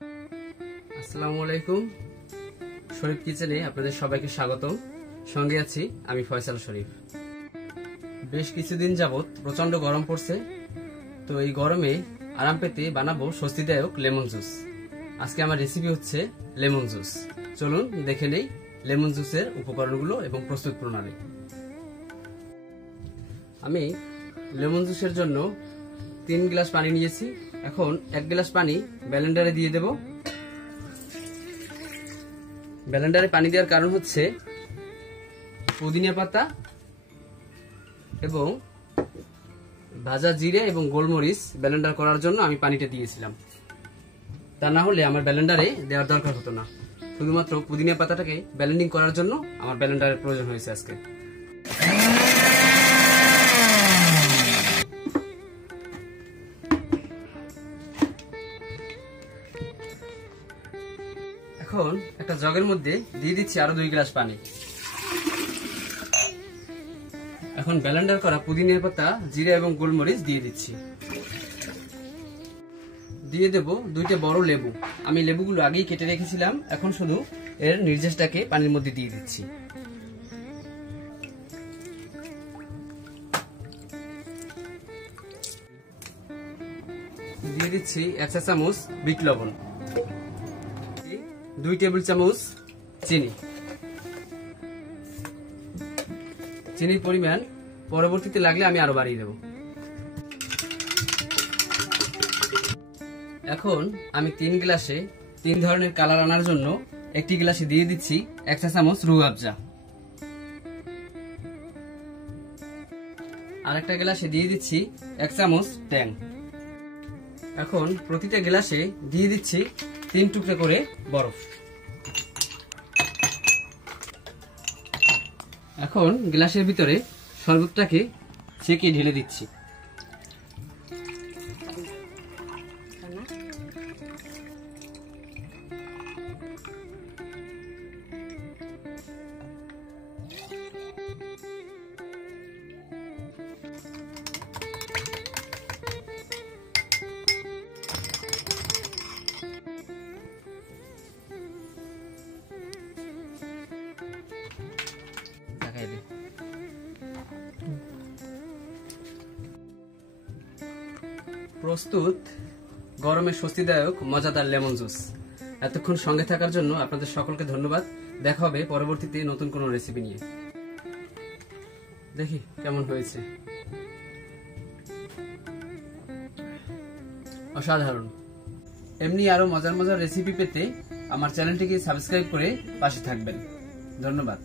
আসসালামু আলাইকুম। শরীফ কিচেনে আপনাদের সবাইকে স্বাগতম। সঙ্গে আছি আমি ফয়সাল শরীফ। বেশ কিছুদিন যাবত প্রচন্ড গরম পড়ছে, তো এই গরমে আরাম পেতে বানাবো স্বস্তিদায়ক লেমন জুস। আজকে আমার রেসিপি হচ্ছে লেমন জুস। চলুন দেখে নেই লেমন জুসের উপকরণগুলো এবং প্রস্তুত প্রণালী। আমি লেমন জুসের জন্য 3 গ্লাস পানি নিয়েছি। এখন 1 গ্লাস পানি ব্লেন্ডারে দিয়ে দেব। ব্লেন্ডারে পানি দেওয়ার কারণ হচ্ছে পুদিনা পাতা এবং ভাজা জিরে এবং গোলমরিচ ব্লেন্ডার করার জন্য আমি পানিটা দিয়েছিলাম। তা না হলে আমার ব্লেন্ডারে দেওয়ার দরকার হতো না। শুধুমাত্র পুদিনা পাতাটাকে ব্লেন্ডিং করার জন্য আমার ব্লেন্ডারের প্রয়োজন হয়েছে আজকে। এখন একটা জগের মধ্যে দিয়ে দিচ্ছি আরো 2 গ্লাস পানি। এখন ব্লেন্ডার করা পুদিনা পাতা, জিরা এবং গোলমরিচ দিয়ে দিচ্ছি। দিয়ে দেব 2টা বড় লেবু। আমি লেবুগুলো আগেই কেটে রেখেছিলাম, এখন শুধু এর নির্যাসটাকে পানির মধ্যে দিয়ে দিচ্ছি। দিয়ে দিচ্ছি 1 চা চামচ বিট লবণ, 2 টেবিল চামচ চিনি। চিনির পরিমাণ পরবর্তীতে লাগলে আমি আরো বাড়িয়ে দেব। এখন আমি 3 গ্লাসে 3 ধরনের কালার আনার জন্য একটি গ্লাসে দিয়ে দিচ্ছি 1 চা চামচ রুহ আফজা, আর একটা গ্লাসে দিয়ে দিচ্ছি 1 চামচ ট্যাং। এখন প্রতিটা গ্লাসে দিয়ে দিচ্ছি 3 টুকরা করে বরফ। এখন গ্লাসের ভিতরে শরবতটাকে ছেঁকে ঢেলে দিচ্ছি। প্রস্তুত গরমে স্বস্তিদায়ক মজাদার লেমন জুস। এতক্ষণ সঙ্গে থাকার জন্য আপনাদের সকলকে ধন্যবাদ। দেখা হবে পরবর্তীতে নতুন কোনো রেসিপি নিয়ে। দেখি কেমন হয়েছে। অসাধারণ। এমনি আরো মজার মজার রেসিপি পেতে আমার চ্যানেলটিকে সাবস্ক্রাইব করে পাশে থাকবেন। ধন্যবাদ।